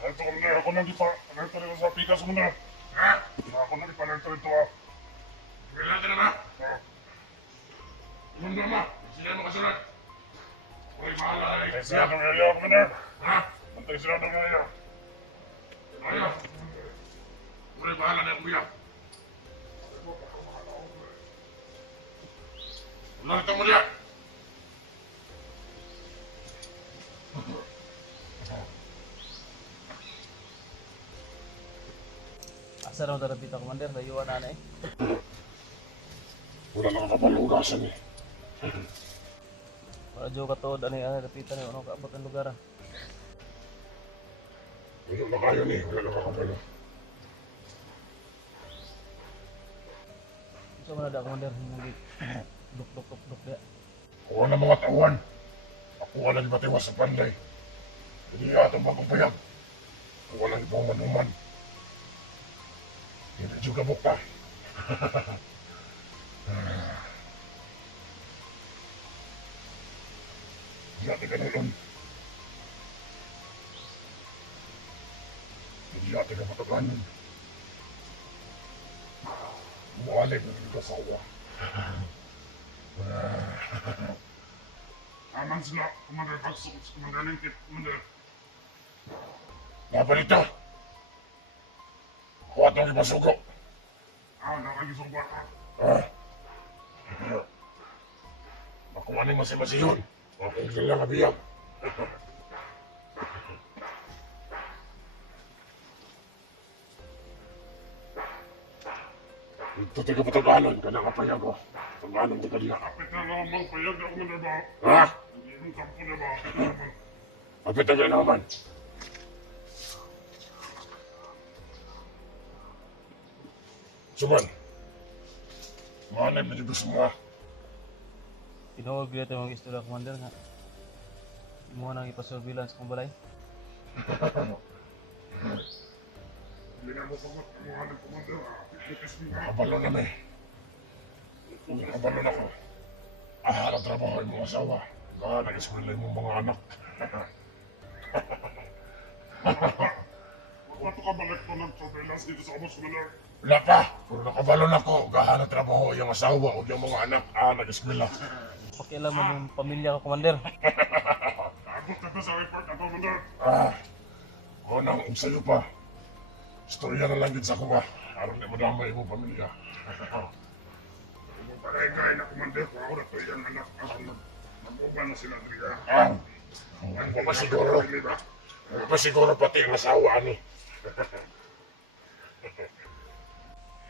Narito kami na, ako nang di pa, narito rin sa pikas mo na. Ha? Ako nang di pa narito ito ah. Kailangan na ba? Oo. Mundo mo, sila mo kasunod. Ako'y bahala na eh. Sila ng area, Commander. Ha? Bantay sila ng area. Ayaw. Ako'y bahala na yung kuya. Wala ito mo diyan. Asa raw darap dito, Commander? Layuan na eh. Wala na kapalunggasan eh. Wala dyo ka to, ano yung dapitan yung ano kaabot ng lugar ah. Wala na kayo ni, wala na kakabalo. Gusto mo na da, Commander? Hindi duk ya. Kuha na mga tawan. Ako na di batiwas sa panday. Hindi atong bagong payag. Kuha na ibang manuman. Hindi juga bukta. Hindi ate ganun. Hindi ate ka mataganan. Umualip na hindi kasawa. Aman sila, Commander Bagsok, Commander Lingkit, Commander. Nga pa rito. Ako at nang ipasuko. Nakagisuko ka. Ako maning masimasiyon. Ako hindi lang abiyag. Ito taga patagalan ka na kapayag ko. Patagalan taga diya. Kapit na lamang payag na Commander ba? Ha? Hindi mo kampo na ba? Kapit na naman. Suman, mahanap na dito semua. Tinuog dito yung istorya, Commander nga. Mo nang ipa-surveillance kung balay. Hindi na mo sagot ang mahanap, Commander. Nakabalo na may. Nakabalo na ko. Harap trabaho yung mga asawa. Nag-eskwela yung mga anak. Ba't ka balik ko ng surveillance dito sa Amos, Commander? Wala pa. Pero nakabalo na ko. Gahanap trabaho yung asawa o yung mga anak. Nag-eskwela. Pakialam mo yung pamilya ko, Commander. Abot na ba sa report na, Commander? Ako nang sa'yo pa. Istorya na lang din sa kuha. Aron na madamay mo pamilya. Kung paregay na, Commander, kung ako na ito yung anak. Mag-uban na sila, Andrea. Ano pa siguro? Ano pa siguro pati ang asawa, ani?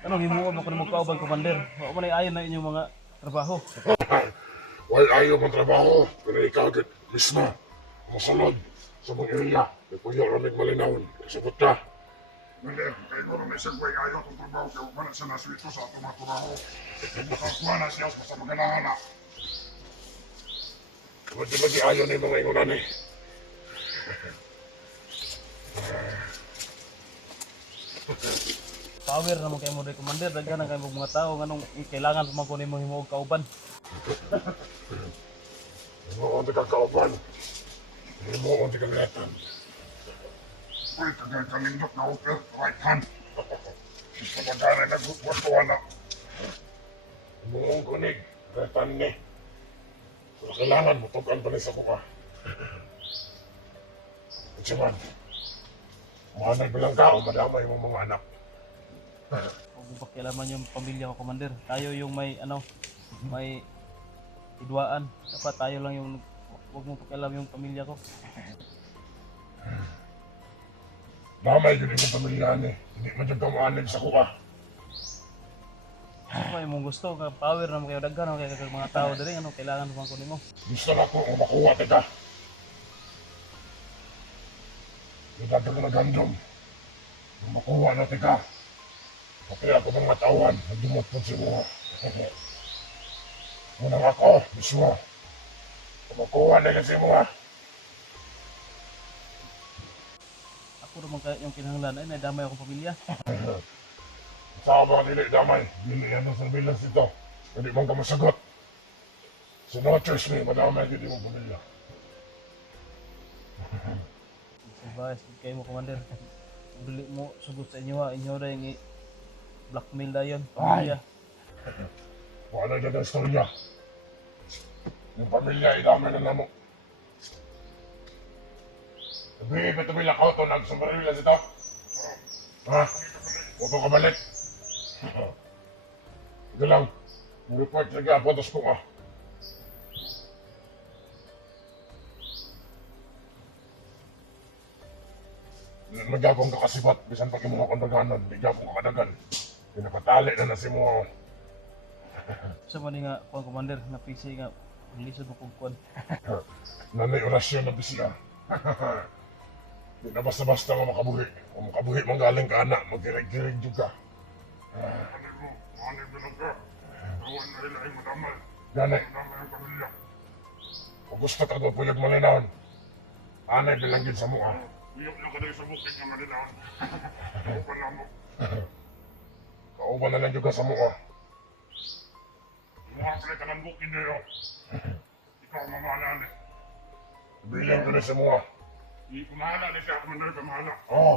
Anong himuon mo ko na magkauban, Commander? Wala mo na ayon na inyong mga trabaho. Wal ayaw mong trabaho, pero ikaw din mismo masunod sa mga area. May puyo ramig malinawon. Kasabot ka. Hindi, kayo ko may sagway ayaw itong trabaho. Kaya huwag na siya naswito sa atong mga trabaho. Makakuha na siya basta maganahan na. Di ayaw na yung mga ingunan eh. Power naman kayo mo rin, Commander. Daghan na kayo mga tao. Anong kailangan pa kunin mo himuog kauban? Himuon di ka kauban. Himuon di ka letan. Uy, kagay kalindot na upil. Right hand. Sa magana na gutwatuan na. Himuon kunig. Letan ni. Pero kailangan mo tugan pa rin sa kuha. Siman, mahanay bilang ka o madamay mong mga anak. Huwag mo pakialaman yung pamilya ko, Commander. Tayo yung may may idwaan. Dapat tayo lang yung, huwag mo pakialam yung pamilya ko. Damay yun yung pamilyahan eh. Hindi man dyan kamahanay sa kuha. Ano kayo mong gusto? Power naman kayo, daghan naman kayo mga tao dali. Ano kailangan naman kunin mo? Gusto na ko kung makuha kita. Nagdadalo na gandom. Kung makuha na tika. Pati ako mga tawan, nagdumot po si mga. Unang ako, mismo. Kung makuha na kasi mga. Ako naman kayo yung kinahanglan ay nadamay akong pamilya. Saan ba dili damay? Dili yan ang surveillance ito. Hindi mong ka masagot. So no choice me, madama yun yung pamilya. Advice kayo mo, Commander. Dili mo sugot sa inyo ha. Inyo na yung blackmail na yun. Pamilya. Wala na ang storya. Yung pamilya, idamay na namo. Sabihin ko tumila ka ito, nagsumaril na sito. Ha? Huwag ko kabalik. Ito lang. Report lagi ang photos ko ka. Nagya akong kakasibat, bisan pag imuha kong daganan, nagya akong kakadagan. Pinapatali na si mo. Sa man nga, Commander, napisi nga. Lisod mo kung kuwan. Nanay orasyon na bisiya. Di na basta-basta nga makabuhi. Kung makabuhi mong galing ka anak, magkirig-kirig juga. Anay mo, anay bilang ka. Kawan na rin ay madamal. Ganay. Madamal ang pamilya. Kung gusto ka doon puyag malinahon, anay bilanggin sa mukha. Iyok lang ka na sa bukid nga malinahon. Kauban na mo. Kauban na lang juga sa mukha. Mukha pala ka ng bukid na yun. Ikaw mamahalan eh. Bilang ka na sa mukha. Kumahala na siya, Commander, kumahala. Oo.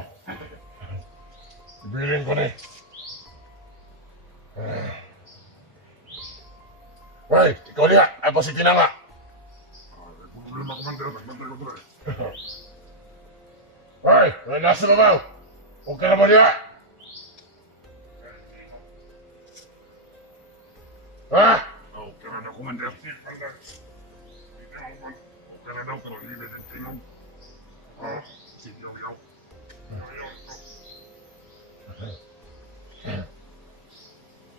Ibirin ko na eh. Wey, ikaw niya, ay pasikin na nga. Problema, Commander, nagbantay ko tuloy. Wey, may nasa babaw. Huwag ka naman niya. Ha? Okay na daw, Commander. Okay na daw, pero hindi na din tingog. Sige, yaw.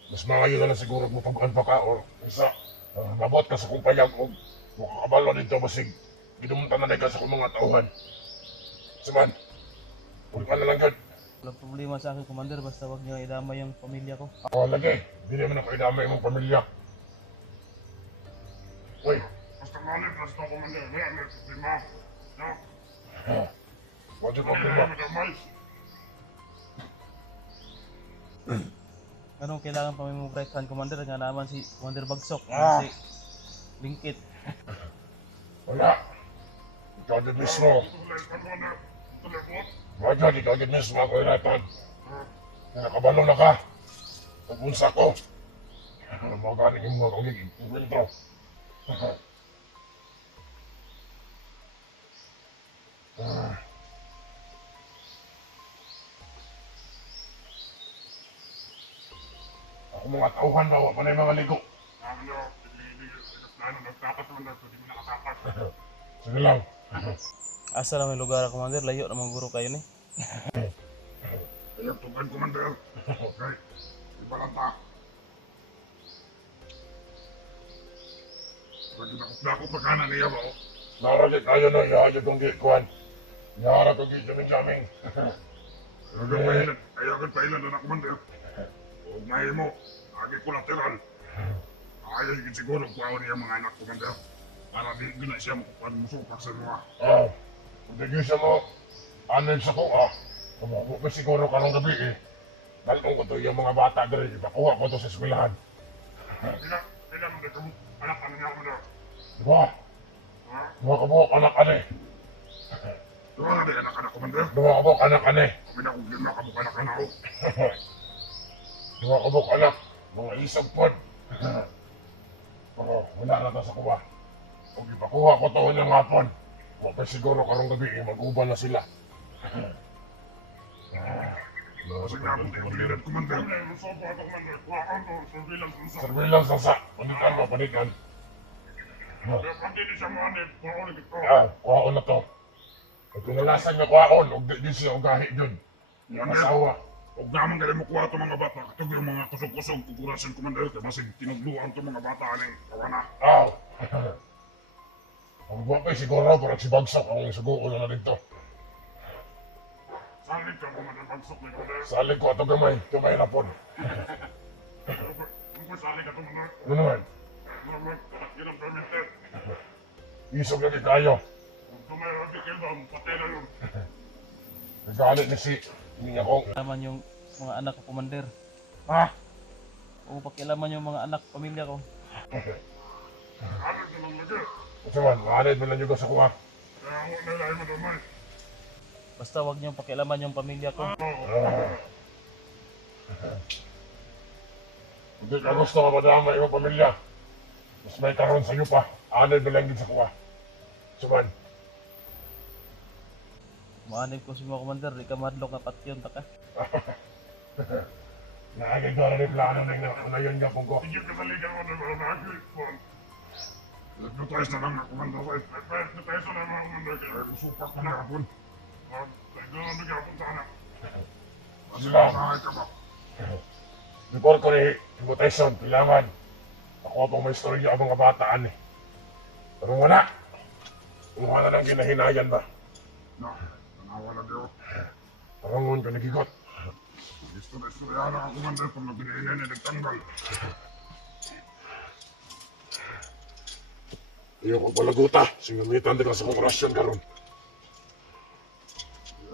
Mas maayo na lang siguro mo pag pa ka or isa. Nabot ka sa kumpayag o makakabalo dito basig. Ginumunta na ka sa kong mga tauhan. Siman, uli ka na lang yun. Walang problema sa akin, Commander, basta wag niyo idamay yung pamilya ko. Oo, lagi. Hindi naman ako idamay mong pamilya. Uy. Basta malit, basta ako man yan. Wala na problema. No? Wala yung problema. Anong kailangan pa may mong right hand, Commander? Nga naman si Commander Bagsok. Si Bingkit. Wala. Ikaw din mismo. Wala, ikaw din mismo ako inatan. Nakabalo na ka. Pag-unsa ko. Mga galing yung mga kongiging. Kwento. Ako mga tauhan bawa pa na yung mga ligo. Sige lang. Asa lang may lugar, Commander? Layo naman guro kayo ni. Ayang tugan, Commander. Okay. Ibalanta. Dako pa kanan niya ba? Naragit kayo na ihayag kong gikuhan. Iharap kong gijaming-jaming. Ayagan pa ilan na, Commander. Huwag na mo. Agi collateral. Ayaw higit siguro kung ako niya mga anak, Commander. Para di na siya musupak sa mga. Oo. Kung di siya mo, anin sa ko Kumabuk pa siguro karong gabi eh. Daltong ko to yung mga bata dali. Ipakuha ko to sa eskwelahan. Pila mo dito anak ka niya, Commander. Diba? Diba kabuk anak ane. Diba nga di anak-anak, Commander? Diba kabuk anak ane. Kami na kung gina kabuk anak-anak ako. Diba kabuk anak. Mga isang pod. Pero wala na to sa kuha. Kung ipakuha ko to ng hapon, mapay siguro karong gabi, mag-uban na sila. Kasi nga akong tinulilad, Commander. Surveillance na sa. Panikan mo, panikan. Kaya pati di siya manip, kuhaon ito. Kuhaon na to. At kung nalasan niya kuhaon, huwag di siya ugahi dyan. Yung asawa. Huwag naman kayo makuha ito mga bata. Katog yung mga kusog-kusog, kukurasin, Commander. Kaya masig tinugluan ito mga bata aning kawana. Ang buwan kayo siguro, parang si Bagsok ang suguko na dito. Salig ka, Commander Bagsok, Commander. Salig ko ito gamay. Gamay na po. Kung salig ka, Commander. Ano naman? Yun ang permitted. Isog lagi tayo. Kung may radical ba, patay na yun. Nagalit ni si... Hindi ako. Pakialaman yung mga anak ko, Commander. Ha? O pakialaman yung mga anak, pamilya ko. Anad ka lang lagi. Kasi man, maanid mo lang yung sa kuha. Kaya ako nalahin mo damay. Basta huwag niyong pakialaman yung pamilya ko. Hindi ka gusto ka madama yung pamilya. Mas may karoon sa iyo pa. Anid mo lang din sa kuha. Suman, Maanib ko si mga commander, di ka madlok na patyon ta ka. naagay ka rin plano na unayon ka kung ko. Sige ka saligan mo na mga nakakit ko. Nagnotays na lang ako man daw. Nagnotays na lang ako man daw. Kaya supak ko na kapon. Nagnotays na kapon sana. Kasi Sila. nakakit ka ba? Before ko ni invitation, kailangan. Ako pang may istorya ang mga bataan eh. Pero wala. Wala lang kinahinayan ba? Na, nanawa lang yun. Parangon ka nagigot. Istorya na ako man daw pag nagpinainin na nagtanggal. Iyo ko palaguta. Singamitan din ka sa kongrasyon karon.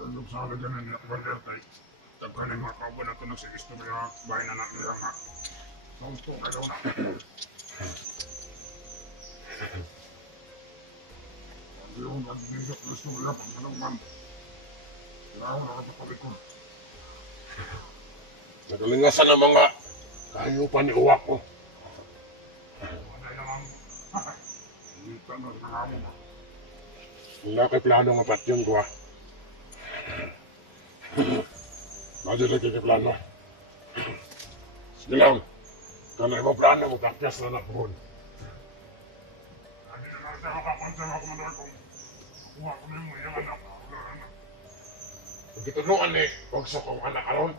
Yung sa akin ganun yung wander tayo. Tagkaling makaubo na ito ng istorya. Bahay na natin nga. Sausto kayo na. Hindi ko nag-bigak na istorya pag nalaman. Kaya ako nakatapalikod. Nagalingasan ang mga kahiyupan ni uwak ko. Wala lang. Hindi ka na nangamo ba? Wala kay plano nga patyon ko ah. Madi lagi kay plano. Sige lang. Kana mo plano mo takyas na napuhon. Hindi na natin makapansin ako man daw kung kuha ko na yung iyang anak. Kung gitunuan ni, huwag sa kong anak karon.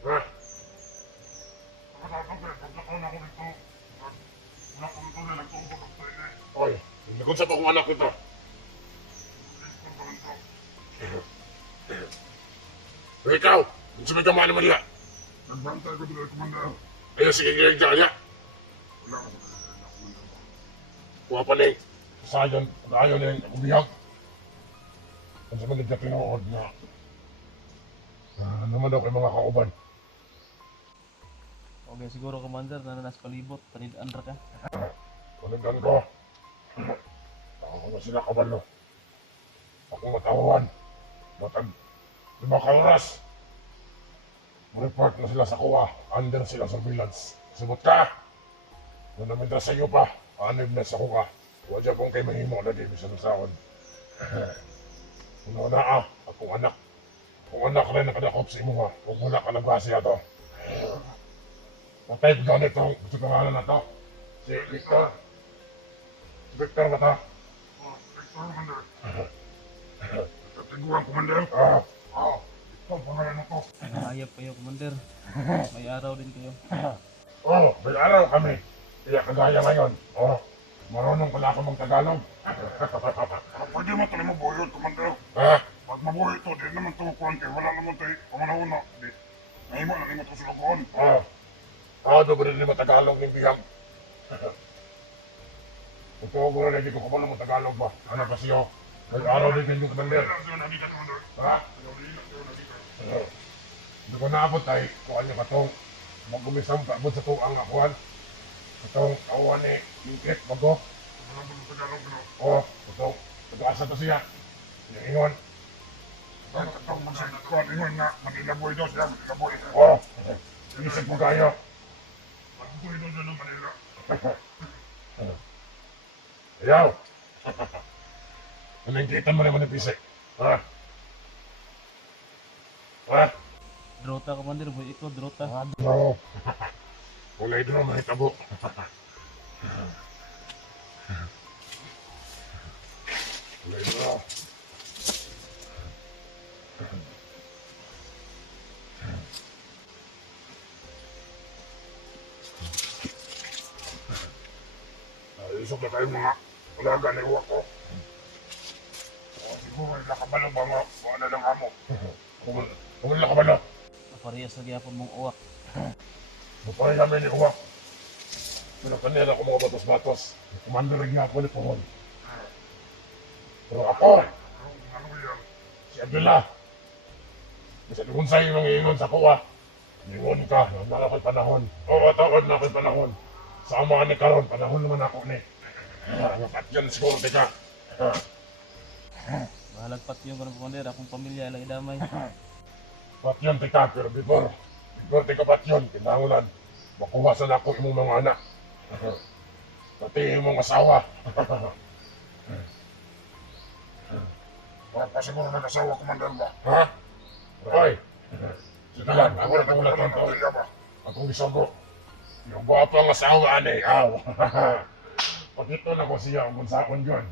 Ha? Nakasasabay, pag nakaon ako nito, wala ko nito na nagtumbok ang tayo eh. Oy, nagkon sa kong anak ito. Gusto ko nito. Pero ikaw, kung sa may kamay naman niya, Nagbantay ko dito, Commander. ayun sige kaya dyan niya. Wala ko sa kanya, Commander. Kuha pa ni, sayon, ayaw na yung umihag. Kung sa mga tinuod na, naman daw kay mga kauban. Okay, siguro commander, na nas palibot, panidaan ra ka. Kunindan ko. Ako na sila kabalo. Ako matawan. Matag 5 ka oras. Report na sila sa kuha. Under sila surveillance. Subot ka. Kung naminta sa iyo pa, anib na sa kuha. Huwag dyan pong kay mahimo na di bisa nasaon. Kung na akong anak. Kung anak rin nakadakop sa imo ha. Kung wala ka nagbasi ato. Patay ko ganit itong gusto ko nga na to. Si Victor. Si Victor ba to? Oh, Victor, Commander. Katiguan, Commander. Ito, pangalan ako. Ayap kayo commander. May araw din kayo. May araw kami. Kaya kagaya ngayon. Marunong pala ako mag-Tagalog. Pwede mo tayo mabuhay, Commander. Pag mabuhay ito, di naman ito kuhan kayo. Wala naman tayo panganahon na. Di, nahimo lang imo ito sa lagoon. Doon rin mo Tagalog ng bihag. Ito ko rin, hindi ko kapalo mo Tagalog ba? Ano kasi yo? May araw din kayo Commander. Kailan siya nagikan, Commander. Ayaw din siya nagikan. Hindi ko naabot ay kuhan niya katong mag-umisang paabot sa tuang akuhan. Katong kawan ni Ingkit bago. Wala mo sa Tagalog, no? Katong pag-asa to siya. Yung ingon. Itong magsikuan, ingon nga, manilaboy daw siya, manilaboy. Inisip mo kayo. Magbuhay daw siya ng Manila. Ayaw. Naningkitan mo naman ng pisik. Drota commander, boy ikaw drota. No. Kulay doon mahitabo. Kulay doon. Isok na kayo mga alaga na iwak ko. Siguro, nakabalo ba nga, wala lang amo. Kung wala ka ba na? Parehas lagi ako mong uwak. Bapay kami ni uwak. Kanila ako mga batos-batos. Commander rin nga ako ni Pohon. Pero ako, Ano yan? si Abdullah. Kasi kung sa'yo nang iingon sa kuwa, iingon ka, nang ako'y panahon. Oo, tawad na ako'y panahon. sama ni karon panahon naman ako ni. Mapatyan siguro tika. Bahalag patyon ko ng commander, akong pamilya lang idamay. Patyon tika, pero before tika patyon, kinahanglan. Makuha sa nako imong mga anak. Pati imong asawa. Wala pa siguro nag-asawa, Commander ba? Ha? Hoy! Sige lang, ako na nagulat lang to. Iya ba? Akong isugo. Yung gwapo ang asawa ani, aw. Pagkito na ko siya kung sakon yun.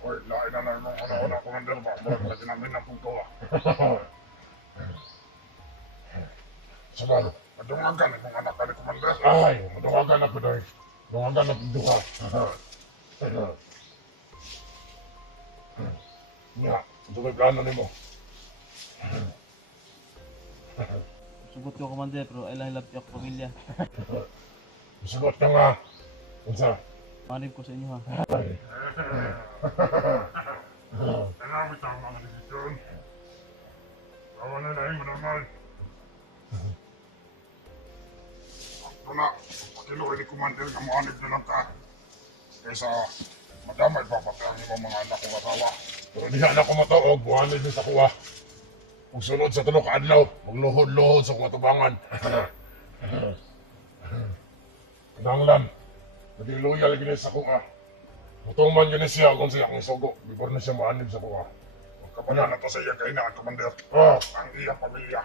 Oy, lain na lang ng una-una, Commander ba? Murag lagi namin ang pagkawa. Sagal. Madungagan yung mga anak ka ni Commander. Ay, madungagan ako doy. Dungagan ako duha. Nga, ito may plano nimo. Sugot ko commander, pero ay lang labi ako pamilya. Sugot ka nga. Unsa? Manib ko sa inyo ha. Ay. Kailangan ito ang mga desisyon. Tawa na lang yung normal. Ako na, pakiluwi ni Commander nga maanib na lang ka. Kaysa madamay pa pati ang ibang mga anak kong asawa. Pero diha na ko matuog, buhanin din sa kuha. Kung sunod sa tulok adlaw, magluhod-luhod sa mga tubangan. Kinahanglan, naging loyal gini sa kuha. Mutuman gini siya kung siya ang isugo, before na siya maanib sa kuha. Magkabayan na to sa iya kainaan, Commander. Oh, Ang iyang pamilya.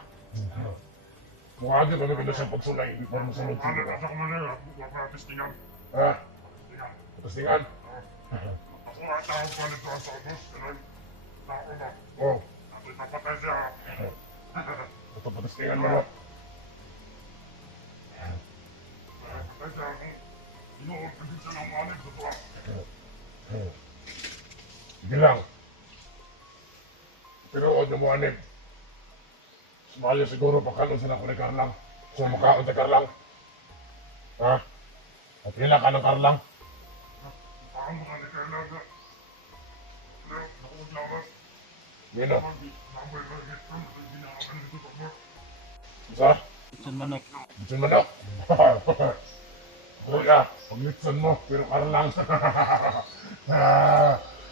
muhagi kami kaya siyang pagsulay, before mo sunod sa Ano kuha. na sa Commander? Huwag na testingan. Ha? Testingan. Patingan? Ako nga tao pa nito sa ubos. Ganun. Tao ba? Oh, Natin napatay siya. ito patingan mo. Patay siya. Inuod ka din siya ng manib sa tuwa. Sige lang. Pero o na mo anib. Sumali siguro pagkanon sila ko ni Carlang. So makaon sa Carlang. Ha? At kailan ka ng Carlang? Parang mga ni Kailaga. Pero, ako maglawas. Mino? Nambay ka hit ka. Hindi na ako nandito sa mo. Isa? Itsun manok. Litson manok? Kuya, pag litson mo, pero Carlang.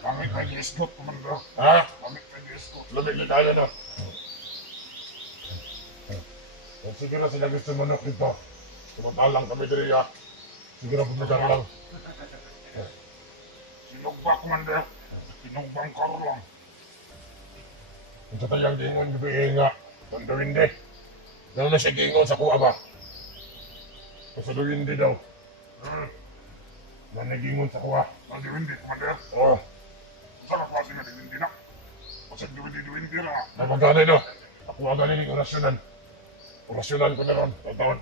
Pangit kay Gisgot, Commander. Ha? Pangit kay Gisgot. Lamig na tayo no? Sige na sila gusto manok dito. Tumuntalang kami diri ha. Sige na pumunta lang. Sinugba, Commander. Sinugbang karo lang. Kung sa tayang gingon, gabi nga. Tandawin di. Gano'n na siya gingon sa kuha ba? Pasaluin di daw. Gano'n gingon sa kuha. Nandi-windi, Commander. Oo. Sa kaklase nga din na. Kasi duwindi-duwindi lang ah. Napaganay no. Ako nga galing yung orasyonan. Orasyonan ko na ron. Taon.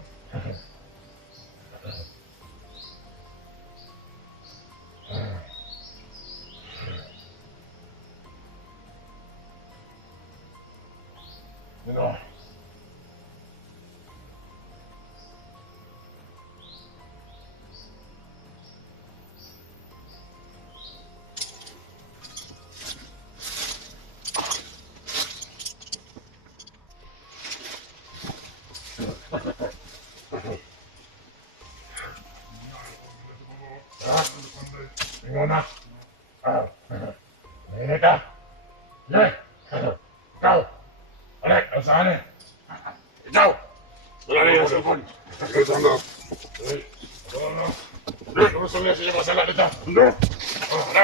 You know. Tingnan na. Mainit ka. Sige. Ikaw. Alek, ang saan eh? Ikaw. Wala na yung cellphone. Ito na. Ay, ano? Gusto niya siya masala dito. Hindi. Alek.